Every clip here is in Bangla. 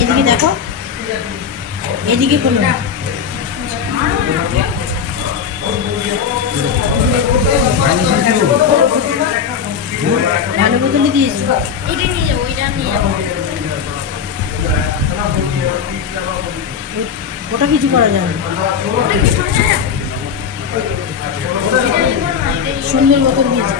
এদিকে দেখো, এদিকে কোনো ভালো বোতলে দিয়েছি। ওটা কিছু করা যায় না, সুন্দর বোতল দিয়েছে।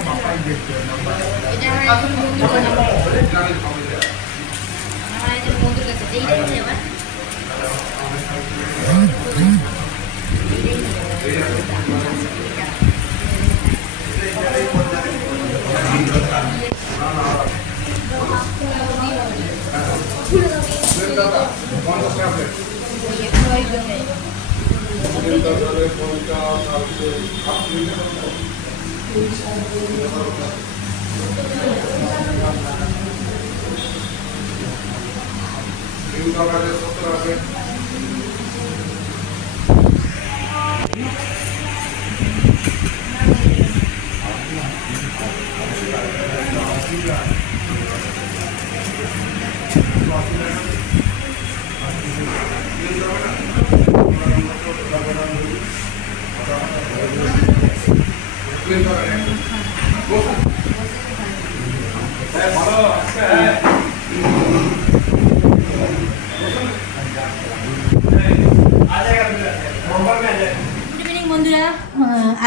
বন্ধুরা,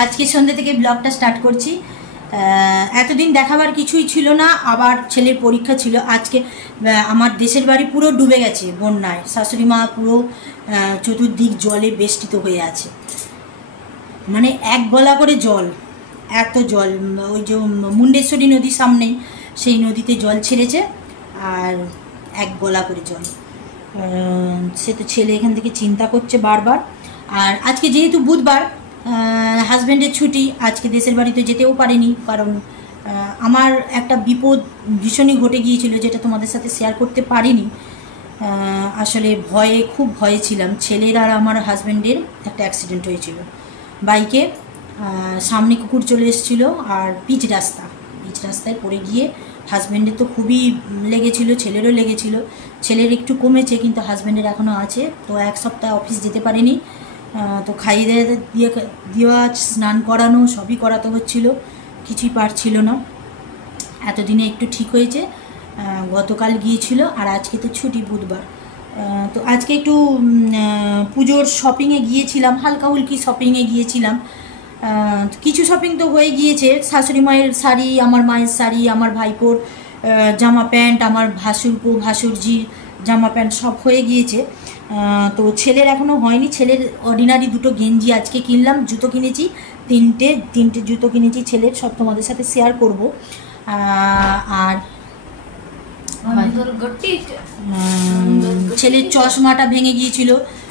আজকে সন্ধ্যে থেকে ব্লগটা স্টার্ট করছি। এতদিন দেখাবার কিছুই ছিল না, আবার ছেলের পরীক্ষা ছিল। আজকে আমার দেশের বাড়ি পুরো ডুবে গেছে বন্যায়, শাশুড়ি মা পুরো চতুর্দিক জলে বেষ্টিত হয়ে আছে, মানে এক গলা করে জল, এত জল। ওই যে মুন্ডেশ্বরী নদীর সামনেই সেই নদীতে জল ছেড়েছে, আর এক গলা করে জল। সে তো ছেলে এখান থেকে চিন্তা করছে বারবার। আর আজকে যেহেতু বুধবার, হাজব্যান্ডের ছুটি, আজকে দেশের বাড়িতে যেতেও পারেনি, কারণ আমার একটা বিপদ ভীষণই ঘটে গিয়েছিল, যেটা তোমাদের সাথে শেয়ার করতে পারিনি। আসলে খুব ভয়ে ছিলাম। ছেলের আর আমার হাজব্যান্ডের একটা অ্যাক্সিডেন্ট হয়েছিল বাইকে। সামনে কুকুর চলে এসেছিলো, আর পিচ রাস্তায় পড়ে গিয়ে হাজব্যান্ডের তো খুবই লেগেছিল, ছেলেরও লেগেছিল। ছেলের একটু কমেছে, কিন্তু হাজব্যান্ডের এখনও আছে। তো এক সপ্তাহ অফিস যেতে পারেনি, তো খাইয়ে দেওয়া, স্নান করানো সবই করাতে হচ্ছিল, কিছুই পারছিল না। এতদিনে একটু ঠিক হয়েছে, গতকাল গিয়েছিল। আর আজকে তো ছুটি, বুধবার। তো আজকে একটু পুজোর শপিংয়ে গিয়েছিলাম, হালকা হুলকি শপিংয়ে গিয়েছিলাম। কিছু শপিং তো হয়ে গিয়েছে, শাশুড়ি মায়ের শাড়ি, আমার মায়ের শাড়ি, আমার ভাইপোর জামা প্যান্ট, আমার ভাসুরজির জামা প্যান্ট সব হয়ে গিয়েছে। তো ছেলের এখনও হয়নি। ছেলের অর্ডিনারি দুটো গেঞ্জি আজকে কিনলাম, জুতো কিনেছি তিনটে জুতো কিনেছি ছেলের, সব তোমাদের সাথে শেয়ার করব। আর ছেলের চশমাটা ভেঙে গিয়েছিল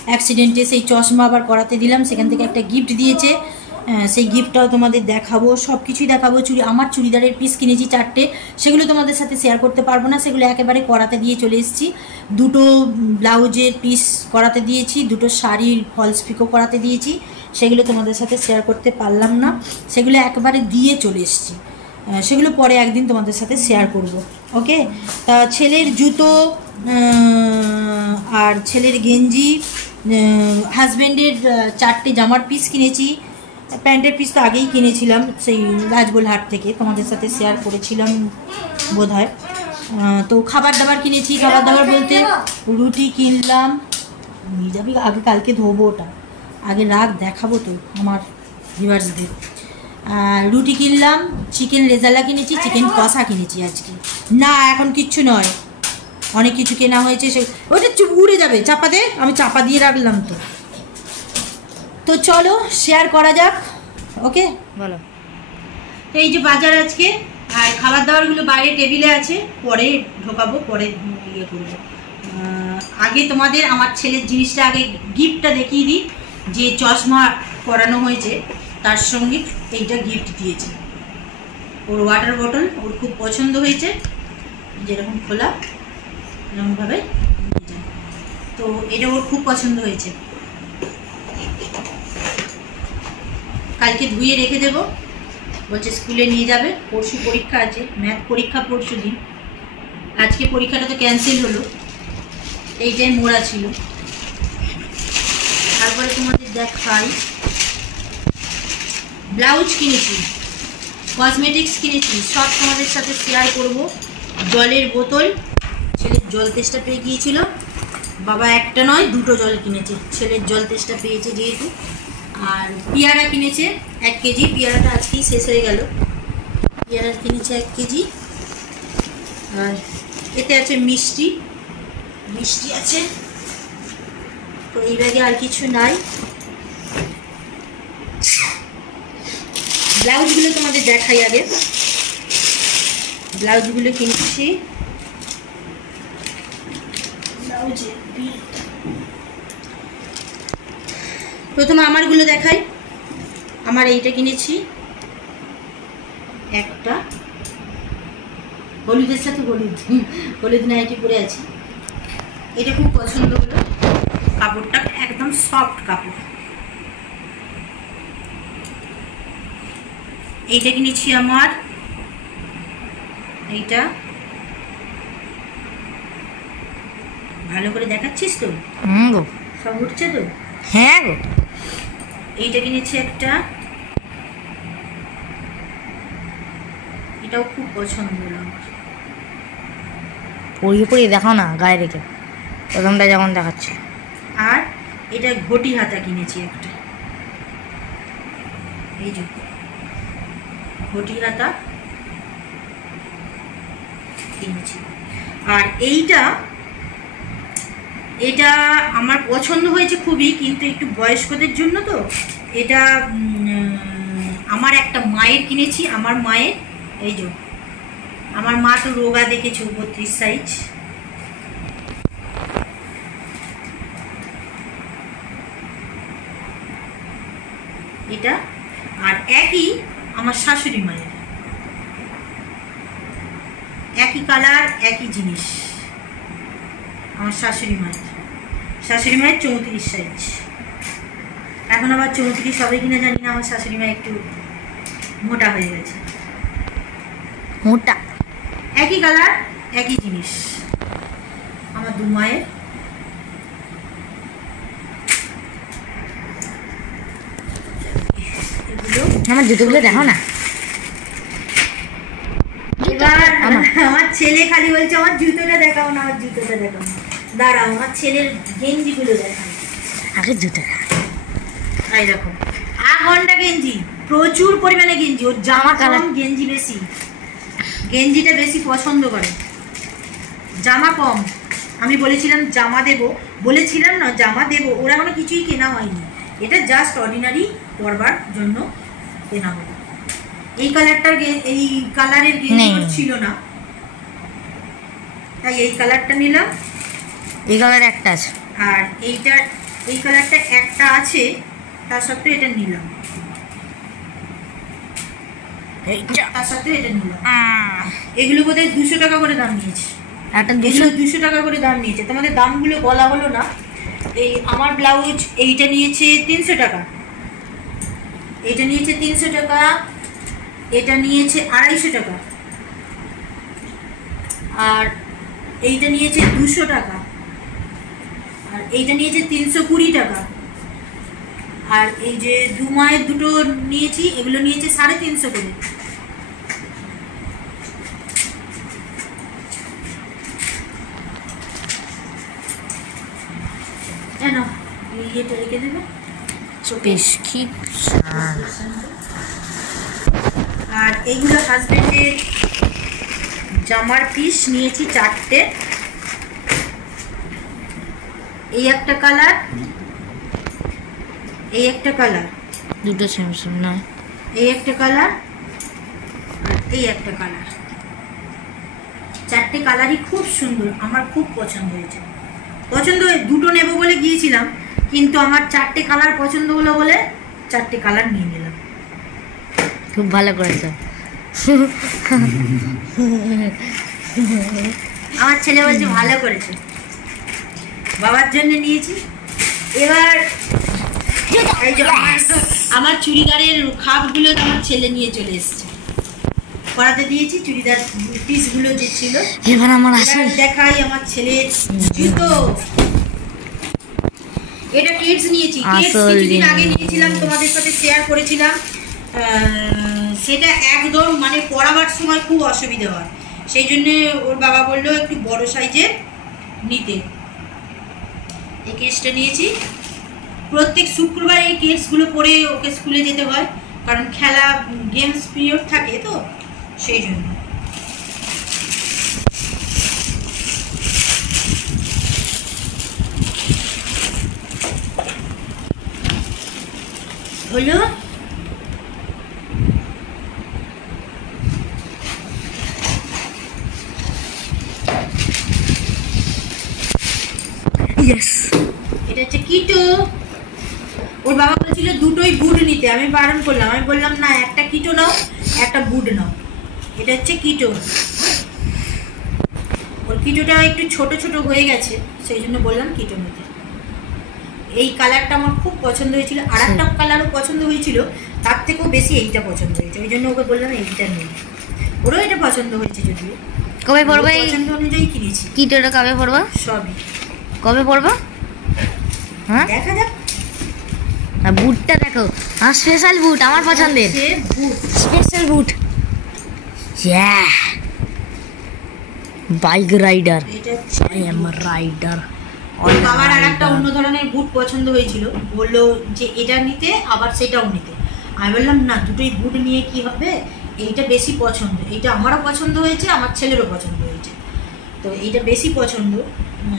অ্যাক্সিডেন্টে, সেই চশমা আবার করাতে দিলাম। সেখান থেকে একটা গিফট দিয়েছে, সেই গিফটটাও তোমাদের দেখাবো, সব কিছুই দেখাবো। আমার চুড়িদারের পিস কিনেছি 4টে, সেগুলো তোমাদের সাথে শেয়ার করতে পারবো না, সেগুলো একেবারে করাতে দিয়ে চলে এসেছি। দুটো ব্লাউজের পিস করাতে দিয়েছি, দুটো শাড়ির ফলস পিকো করাতে দিয়েছি, সেগুলো তোমাদের সাথে শেয়ার করতে পারলাম না, সেগুলো একেবারে দিয়ে চলে এসেছি। সেগুলো পরে একদিন তোমাদের সাথে শেয়ার করব। ওকে, তা ছেলের জুতো আর ছেলের গেঞ্জি, হাজব্যান্ডের 4টে জামার পিস কিনেছি। প্যান্টের পিস তো আগেই কিনেছিলাম, সেই রাজবোলহাট থেকে তোমাদের সাথে শেয়ার করেছিলাম বোধহয়। তো খাবার দাবার কিনেছি, খাবার দাবার বলতে রুটি কিনলাম, নিয়ে যাবি আগে, কালকে ধোবো ওটা, আগে রাগ দেখাবো তো আমার ভিউয়ার্সদের। রুটি কিনলাম, চিকেন রেজালা কিনেছি, চিকেন কষা কিনেছি আজকে। না এখন কিচ্ছু নয়, অনেক কিছু কেনা হয়েছে, সে ওইটা উড়ে যাবে, চাপা দে, আমি চাপা দিয়ে রাখলাম। তো চলো শেয়ার করা যাক। ওকে, বলো। তো এই যে বাজার আজকে, আর খাবার দাবারগুলো বাইরে টেবিলে আছে, পরে ঢোকাবো, পরে ইয়ে করবো। আগে তোমাদের আমার ছেলের জিনিসটা, আগে গিফটটা দেখিয়ে দিই। যে চশমা পরানো হয়েছে, তার সঙ্গে এইটা গিফট দিয়েছে। ওর ওয়াটার বটল ওর খুব পছন্দ হয়েছে, যেরকম খোলা এরকমভাবে তো এটা ওর খুব পছন্দ হয়েছে। কালকে ধুয়ে রেখে দেবো, বলছে স্কুলে নিয়ে যাবে, পরশু পরীক্ষা আছে, ম্যাথ পরীক্ষা পরশু দিন। আজকে পরীক্ষাটা তো ক্যান্সেল হলো, এইটাই মোড়া ছিল। তারপরে তোমাদের দেখাই, ব্লাউজ কিনেছি, কসমেটিক্স কিনেছি, সব তোমাদের সাথে শেয়ার করব। জলের বোতল, ছেলের জল তেষ্টা পেয়ে গিয়েছিল, বাবা একটা নয় দুটো জল কিনেছে, ছেলের জল তেষ্টা পেয়েছে যেহেতু। আর পেয়ারা কিনেছে 1 কেজি, পেয়ারাটা আজকেই শেষ হয়ে গেল। পেয়ারা কিনেছে 1 কেজি। আর এতে আছে মিষ্টি, মিষ্টি আছে। তো এই ব্যাগে আর কিছু নাই। ব্লাউজগুলো তোমাদের দেখাই আগে। ব্লাউজগুলো কিনেছি, ব্লাউজের প্রথমে আমারগুলো দেখাই। আমার এইটা কিনেছি একটা, হলুদের সাথে হলুদ নাইটি পরে আছি। এটা খুব পছন্দ হলো, কাপড়টা একদম সফট কাপড়। এইটা কিনেছি আমার, এইটা ভালো করে দেখাচ্ছিস তো? গো সব উঠছে তো? হ্যাঁ গো। এইটা কিনেছি একটা, এটাও খুব পছন্দ হলো আমার। পরিয়ে পরিয়ে দেখাও না গায়ে রেখে, প্রথমটা যেমন দেখাচ্ছে। আর এটা ঘটি হাতা কিনেছি একটা, এই যে ঘটি হাতা কিনেছি। আর এইটা, এটা আমার পছন্দ হয়েছে খুবই, কিন্তু একটু বয়স্কদের জন্য তো। এটা আমার একটা মায়ের কিনেছি, আমার মায়ের, এই যে আমার মা তো রোগা দেখেছো, 32 সাইজ। এটা আর একই আমার শাশুড়ি মায়ের, একই কালার একই জিনিস। আমার শাশুড়ি মায়ের 34 সাইজ। এখন আবার 34 হবে কিনা জানি না, আমার শাশুড়ি মা একটু মোটা হয়ে গেছে। মোটা, একই কালার একই জিনিস আমার দু মায়ের। এগুলো আমার জুতোগুলো দেখাও না। এবার আমার ছেলে খালি বলছে আমার জুতোটা দেখাও না, আমার জুতোটা দেখাও না। দাঁড়াও, আমার ছেলের গেঞ্জিগুলো দেখাও। আগে জুতোটা, এই দেখো 1 ঘন্টা গেঞ্জি, প্রচুর পরিমাণে গেঞ্জি। ওর জামা কম, গেঞ্জি বেশি। গেঞ্জিটা বেশি পছন্দ করে, জামা কম। আমি বলেছিলাম জামা দেবো, বলেছিলাম না জামা দেবো, ওরা এখনো কিছুই কেনা হয়নি। এটা জাস্ট অর্ডিনারি পরবার জন্য কেনা হলো। এই কালারটার এই কালারের গেঞ্জি ওর ছিল না, তাই এই কালারটা নিলাম। এই কালার একটা আছে, আর এইটার এই কালারটা একটা আছে, তার সত্ত্বেও এটা নিলাম, তার সত্ত্বেও এটা নিলাম। এগুলো বোধহয় 200 টাকা করে দাম নিয়েছে, একটা 200 টাকা করে দাম নিয়েছে। তোমাদের দামগুলো বলা হলো না। এই আমার ব্লাউজ এইটা নিয়েছে 300 টাকা, এটা নিয়েছে 300 টাকা, এটা নিয়েছে 250 টাকা, আর এইটা নিয়েছে 200 টাকা, আর এইটা নিয়েছে 320 টাকা। আর এই যে দু মায়ের দুটো নিয়েছি, এগুলো নিয়েছে 350 করে। কেন ইয়েটা রেখে দেবে। আর এইগুলো হাজবেন্ডের জামার পিস নিয়েছি 4টে। এই একটা কালার, এই একটা কালার, দুটো সেম সেম নয়, এই একটা কালার, আর এই একটা কালার। 4টে কালারই খুব সুন্দর, আমার খুব পছন্দ হয়েছে। পছন্দ হয়ে দুটো নেব বলে গিয়েছিলাম, কিন্তু আমার 4টে কালার পছন্দ হলো বলে 4টে কালার নিয়ে নিলাম। খুব ভালো করেছো। আমার ছেলে বলছে ভালো করেছে, বাবার জন্য নিয়েছি। এবার এই যে আমার চুড়িদারের খাপগুলো আমার ছেলে নিয়ে চলে এসছে, পরাতে দিয়েছি চুড়িদার পিসগুলো যে ছিল। এবার আমার আসল দেখাই আমার ছেলের জুতো। এটা কিডস নিয়েছি, কিছুদিন আগে নিয়েছিলাম, তোমাদের সাথে শেয়ার করেছিলাম। সেটা একদম মানে পরাবার সময় খুব অসুবিধা হয়, সেই জন্যে ওর বাবা বললো একটু বড় সাইজের নিতে। এই কেসটা নিয়েছি, প্রত্যেক শুক্রবার এই কেসগুলো পরে ওকে স্কুলে যেতে হয়, কারণ খেলা গেমস পিরিয়ড থাকে তো সেই জন্য। হলো এটা হচ্ছে কিটো। ওর বাবা বলেছিল দুটোই বুট নিতে, আমি বারণ করলাম, আমি বললাম না, একটা কিটো নাও একটা বুট নাও। এটা হচ্ছে কিটো। ওর কিটোটা একটু ছোট ছোট হয়ে গেছে, সেই জন্য বললাম কিটো নিতে। এই কালারটা আমার খুব পছন্দ হয়েছিল, আর একটা কালারও পছন্দ হয়েছিল, তার থেকেও বেশি এইটা পছন্দ হয়েছে, ওই জন্য ওকে বললাম এইটা নিয়ে। ওরও এটা পছন্দ হয়েছে, যদিও কবে পড়বে পছন্দ অনুযায়ী কিনেছি। কিটোটা কবে পড়বা? সবই কবে পড়বা? হ্যাঁ দেখা যাক। আর বুটটা দেখো, আমার স্পেশাল বুট, আমার পছন্দের special boot. Bike rider, I am rider. ওর বাবার আর একটা অন্য ধরনের বুট পছন্দ হয়েছিল, বললো যে এটা নিতে আবার সেটাও নিতে। আমি বললাম না, দুটোই বুট নিয়ে কি হবে, এইটা বেশি পছন্দ, এইটা আমারও পছন্দ হয়েছে, আমার ছেলেরও পছন্দ হয়েছে, তো এইটা বেশি পছন্দ,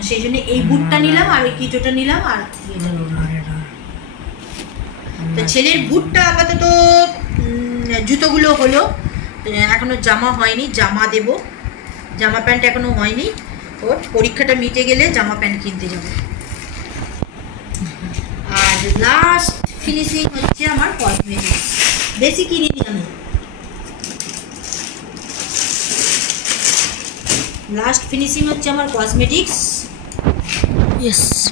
সেই জন্য এই বুটটা নিলাম আর ওই কিটোটা নিলাম। আর তো ছেলের বুটটা আপাতত, জুতোগুলো হলো, এখনো জামা হয়নি, জামা দেব, জামা প্যান্ট এখনো হয়নি। ওর পরীক্ষাটা মিটে গেলে জামা প্যান্ট কিনতে যাব। আর লাস্ট ফিনিশিং হচ্ছে আমার কসমেটিক্স, বেশি কিনিনি আমি। লাস্ট ফিনিশিং হচ্ছে আমার কসমেটিক্স,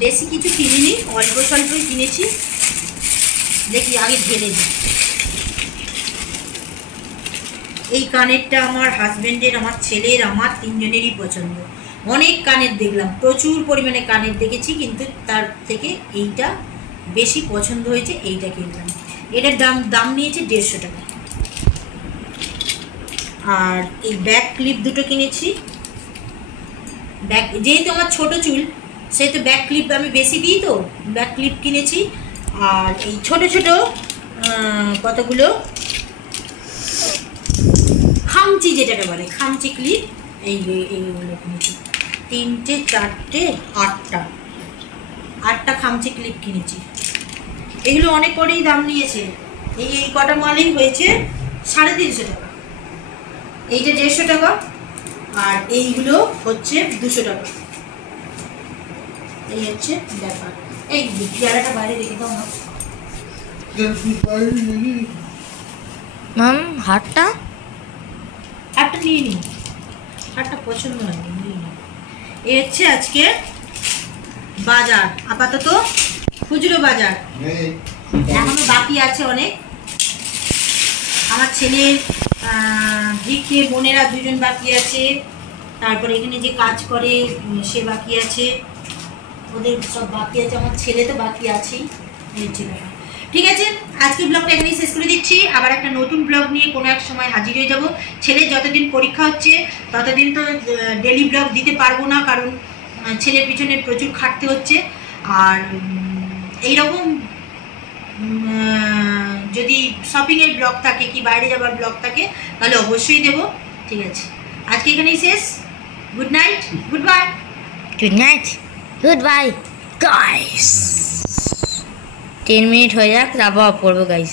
বেশি কিছু কিনিনি, অল্প স্বল্পই কিনেছি। দেখি আগে ঢেলে দিই। এই কানেরটা আমার হাজবেন্ডের, আমার ছেলের, আমার তিনজনেরই পছন্দ। অনেক কানের দেখলাম, প্রচুর পরিমাণে কানের দেখেছি, কিন্তু তার থেকে এইটা বেশি পছন্দ হয়েছে, এইটা কিনলাম। এটার দাম নিয়েছে 150 টাকা। আর এই ব্যাক ক্লিপ দুটো কিনেছি। ব্যাক, যেহেতু আমার ছোট চুল, সেহেতু ব্যাক ক্লিপ আমি বেশি দিই, তো ব্যাক ক্লিপ কিনেছি। আর এই ছোট ছোট কতগুলো খামচি, যেটাকে বলে খামচি ক্লিপ, এইগুলো কিনেছি। 3টে 4টে 8টা খামচি ক্লিপ কিনেছি। এগুলো অনেক করেই দাম নিয়েছে, এই কটা মালেই হয়েছে 350 টাকা। এইটা 150 টাকা, আর এইগুলো হচ্ছে 200 টাকা। এই হচ্ছে ব্যাপার। এই পেয়ারাটা বাইরে রেখে দাও না। ম্যাম হারটা নিয়ে নিই, হারটা পছন্দ হয়নি, নিয়ে নিই। এই হচ্ছে আজকে বাজার, আপাতত খুচরো বাজার, এখনো বাকি আছে অনেক। আমার ছেলের দিকে বোনেরা 2জন বাকি আছে, তারপরে এখানে যে কাজ করে সে বাকি আছে, ওদের সব বাকি আছে, আমার ছেলে তো বাকি আছেই। ঠিক আছে, আজকের ব্লগটা এখানেই শেষ করে দিচ্ছি। আবার একটা নতুন ব্লগ নিয়ে কোনো এক সময় হাজির হয়ে যাব। ছেলের যতদিন পরীক্ষা হচ্ছে ততদিন তো ডেলি ব্লগ দিতে পারবো না, কারণ ছেলের পিছনে প্রচুর খাটতে হচ্ছে। আর এইরকম যদি শপিংয়ের ব্লগ থাকে কি বাইরে যাবার ব্লগ থাকে, তাহলে অবশ্যই দেবো। ঠিক আছে, আজকে এখানেই শেষ। Good night, good bye. Good night, good bye guys. 10 minute হয়ে যাক, তারপর অফ করবো গাইস।